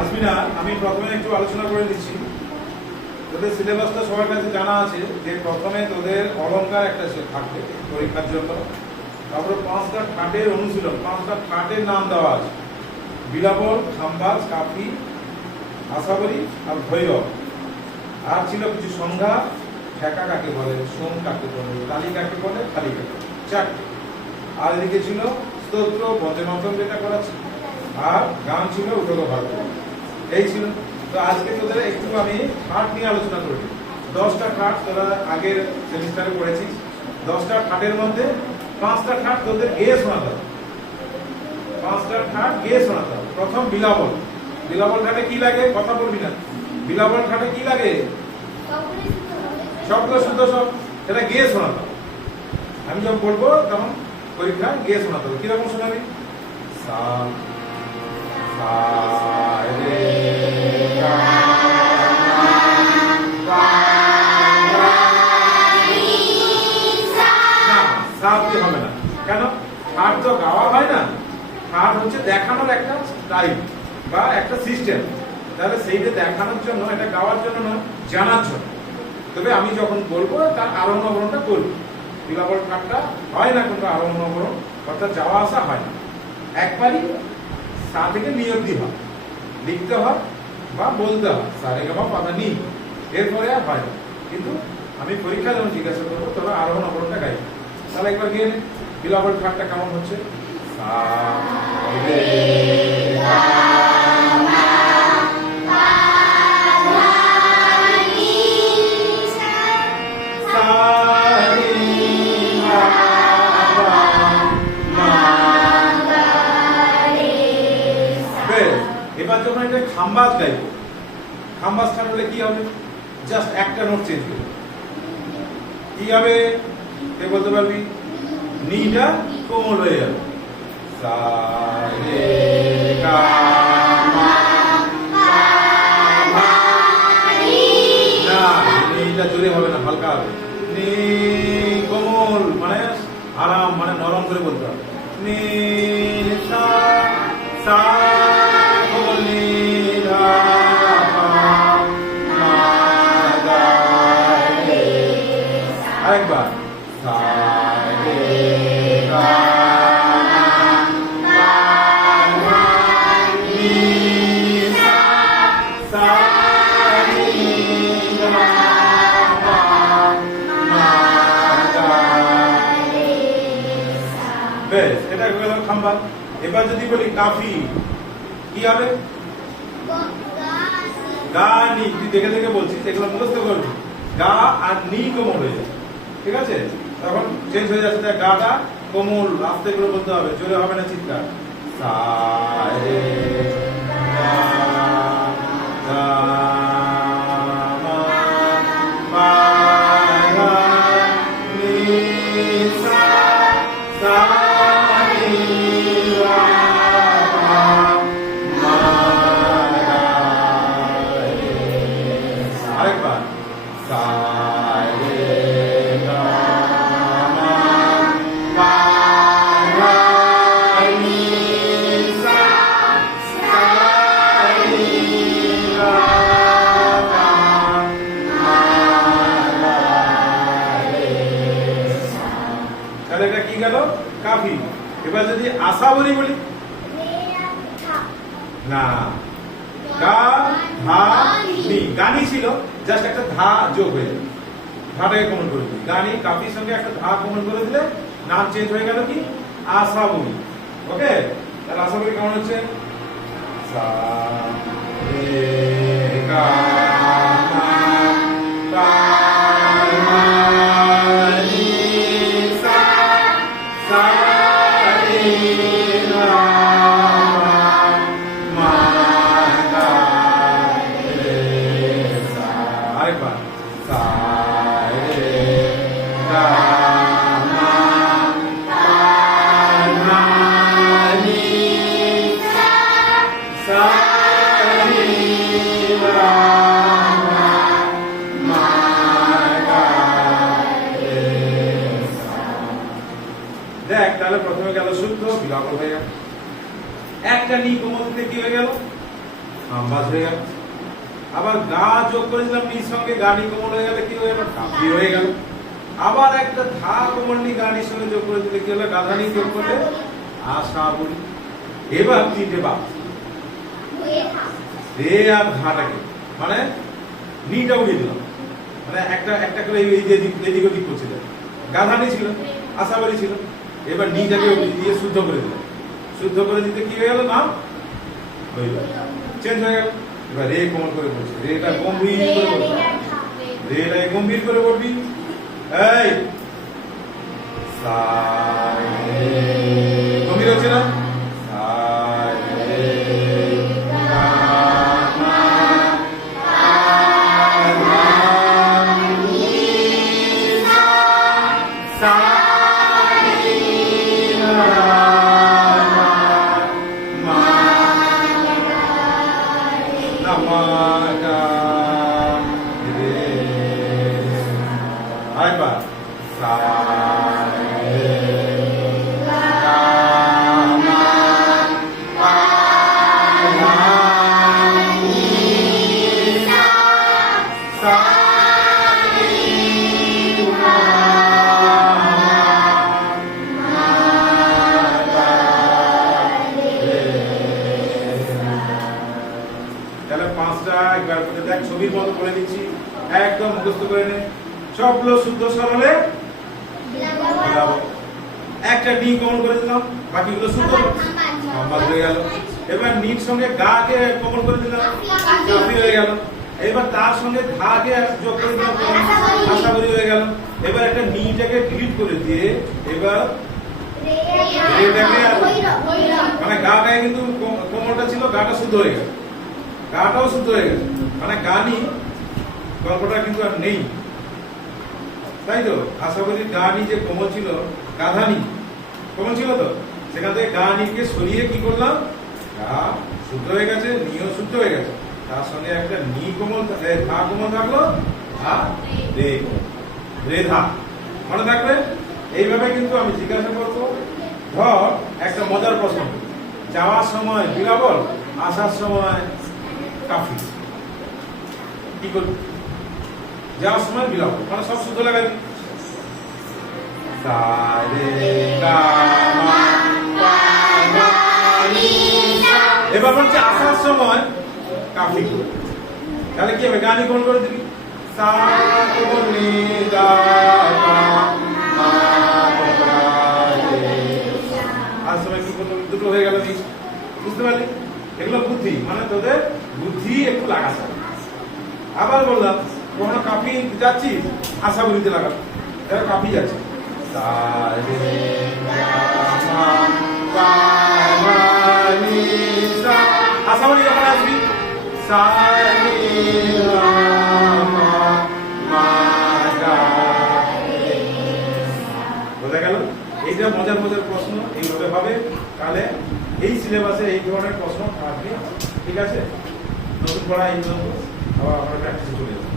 আসবিনা, আমি প্রথমে একটু আলোচনা করে দিচ্ছি। তোদের সিলেবাসটা সবার কাছে জানা আছে যে প্রথমে তোদের অলংকার একটা থাকবে পরীক্ষার জন্য, তারপরে 5টা ঠাটের অনুশীলন, 5টা ঠাটের নাম দেওয়া আছে: বিলাবল, খাম্বাজ, কাফি, আশাবরী আর ভৈরব। আর ছিল কিছু সংজ্ঞা, ঠেকা কাকে বলে, সোম কাকে বলে, তালি কাকে বলে, খালি কাকে বলে, 4টে। আর এদিকে ছিল স্তোত্র, পঞ্চমাত্ম যেটা করাচ্ছি, আর গান ছিল উঠো ভারত। এই ছিল। তো আজকে তোদের একটু আমি ঠাট নিয়ে আলোচনা করব। 10টা ঠাট তোরা আগের সেমিস্টারে পড়েছিস। 10টা ঠাটের মধ্যে 5টা ঠাট তোদের গেয়ে শোনাতে হবে। 5টা ঠাট গেয়ে শোনাতে হবে। প্রথম বিলাবল। বিলাবল ঠাটে কি লাগে? কথা বলবি না। বিলাবল ঠাটে কি লাগে? শব্দ শুদ্ধ সব, সেটা গেয়ে শোনাতে হবে। আমি যখন বলবো তখন পরীক্ষা গেয়ে শোনাতে হবে। কিরকম শোনাবি? সা সা রে গা মা পা না, সা দিয়ে হবে না। কেন? ঠাট তো গাওয়া হয় না, ঠাট হচ্ছে দেখানোর একটা স্টাইল বা একটা সিস্টেম। তাহলে সেইটা দেখানোর জন্য, এটা গাওয়ার জন্য না, জানার জন্য। তবে আমি যখন বলবো তার আরোহণ অবরোহণটা করবো। বিলাবল ঠাটটা হয় না কিন্তু আরোহণ অবরোহণ, অর্থাৎ যাওয়া আসা হয় না। একবারই সা থেকে নিয়তি হয়, লিখতে হয় বা বলতে হয়, সারেগামা পাতা নি, এরপরে আর হয় না। কিন্তু আমি পরীক্ষা যখন জিজ্ঞাসা করবো তবে আরোহণ অবরোহণটা গাই। তাহলে একবার গিয়ে নে, বিলাবল ঠাটটা কেমন হচ্ছে? সা রে গা মা পা নি সা রে গা মা গা রে সা। বেশ, এবার যখন এটা খাম্বাজ গাইব, খাম্বাজ ঠাট হলে কি হবে? জাস্ট একটা নোট চেঞ্জ করবে। কি হবে তে বলতে পারবি? নিটা কোমল হয়ে যাবে। সা রে গা মা পা নি না, নিটা জোরে হবে না, হালকা হবে। নি কোমল মানে আরাম, মানে নরম করে বলতে হবে। নি সা সা কোমল নি ধা পা মা গা রে। আরেকবার সা রে গা মা পা নি সা সা রে গা মা মা গা রে সা। বেশ, এটা হয়ে গেল খাম্বাজ। এবার যদি বলি কাফি, কি হবে? গা নি, তুই দেখে দেখে বলছিস, এগুলো মুখস্থ করবি। গা আর নি কোমল হয়ে যাবে, ঠিক আছে? তখন চেঞ্জ হয়ে যাচ্ছে, গাটা কোমল, আস্তে করে বলতে হবে, জোরে হবে না চিৎকার। সা রে গা গা মা পা গা নি সা সা রে গা মা মা গা রে সা। আরেকবার সা রে গা মা পা গা নি সা সা রে গা মা মা গা রে সা। তাহলে এটা কি গেল? কাফি। এবার যদি আশাবরী বলি, না, গা ধা নি, গানি ছিল, জাস্ট একটা ধা যোগ হয়ে যাবে, ধাটাকে কমন করে দিই। গানি কাফির সঙ্গে একটা ধা কমন করে দিলে নাম চেঞ্জ হয়ে গেল কি? আশাবরী। ওকে, তাহলে আশাবরী কেমন হচ্ছে? সা রে গা মা পা নি সা সা রে গা মা গা রে সা। আরেকবার সা রে গা মা পা নি সা সা রে গা মা গা রে সা। দেখ, তাহলে প্রথমে গেল শুদ্ধ, বিলাবল হয়ে গেল। একটা নি কোমল থেকে কি হয়ে গেল? বাস হয়ে গেল। আবার গা যোগ করে দিলাম নির সঙ্গে, গানি কোমল হয়ে গেলে কি হয়ে গেল? কাফি হয়ে গেল। আবার একটা ধা কোমল নি গানির সঙ্গে যোগ করে দিলে কি হলো? গাধানি যোগ করলে আশা বলি। এবার তিনটে বাপ রে আর ধাটাকে মানে নিটা উড়িয়ে দিলাম, মানে একটা একটা করে এদিক ওদিক করছিল। গাধানি ছিল, আশাবাড়ি ছিল। এবার নিটাকে দিয়ে শুদ্ধ করে দিলাম। শুদ্ধ করে দিতে কি হয়ে গেল? নাম হইল, চেঞ্জ হয়ে গেল। এবার রে কোমল করে বলছে, রেটা গম্ভীর করে বলবি, রেটা গম্ভীর করে বলবি। এই সা রে, গম্ভীর হচ্ছে না? সা রে গা মা পা মা নি সা, সা রে গা মা না মা গা রে। আরেকবার সা রে গা মা পা মা নি সা, সা রে গা মা গা রে। তাহলে পাঁচটা একবার করে দেখ, ছবির মতো করে দিচ্ছি, একদম মুখস্থ করে নে। সবগুলো শুদ্ধ সরলে মিলাবো। একটা ডি কমন করে দিলাম, বাকিগুলো শুদ্ধ বাদ হয়ে গেল। এবার নির সঙ্গে গাকে কমন করে দিলাম, কাফি হয়ে গেল। এবার তার সঙ্গে ধাকে যোগ করে দিলাম, আশাবাড়ি হয়ে গেল। এবার একটা নিটাকে ডিলিট করে দিয়ে এবার রেটাকে মানে গা গায়ে কিন্তু কোমলটা ছিল, গাটা শুদ্ধ হয়ে গেল, গাটাও শুদ্ধ হয়ে গেছে, মানে গানি গল্পটা কিন্তু আর নেই, তাই তো? আশাবাড়ির গানি যে কোমল ছিল, গাধানি কোমল ছিল তো, সেখান থেকে গানিকে সরিয়ে কি করলাম? গা শুদ্ধ হয়ে গেছে, নিও শুদ্ধ হয়ে গেছে, তার সঙ্গে একটা নি কোমল ধা কোমল থাকলো, আর রে কোমল, রেধা মনে থাকবে। এইভাবে কিন্তু আমি জিজ্ঞাসা করবো। ধর একটা মজার প্রশ্ন, যাওয়ার সময় বিলাবল, আসার সময় কাফি, কি করবি? যাওয়ার সময় বিলাবল মানে সব শুদ্ধ লাগাবি। সা রে গা মা পা মা নি সা। এবার বলছে আসার সময় কাফি করবি, তাহলে কি হবে? গানি কোন করে দিবি? সা কোন নি গা মা মা পা রে। আর সময় কি করতে হবে? দুটো হয়ে গেল, বুঝতে পারলি? এগুলো বুদ্ধি, মানে তোদের বুদ্ধি একটু লাগাতে হবে। আবার বললাম কখনো কাফি যাচ্ছিস, আশাবাড়িতে লাগাবো, কাফি যাচ্ছে। সা রে গা মা পা মা নি সা, আশাবাড়ি যখন আসবি সা রে গা মা মা গা রে। বোঝা গেল? এই যে মজার মজার প্রশ্ন এইভাবে হবে, তাহলে এই সিলেবাসে এই ধরনের প্রশ্ন থাকবে। ঠিক আছে? নতুন পড়া এই জন্য আবার আমরা প্র্যাকটিসে চলে যাবো।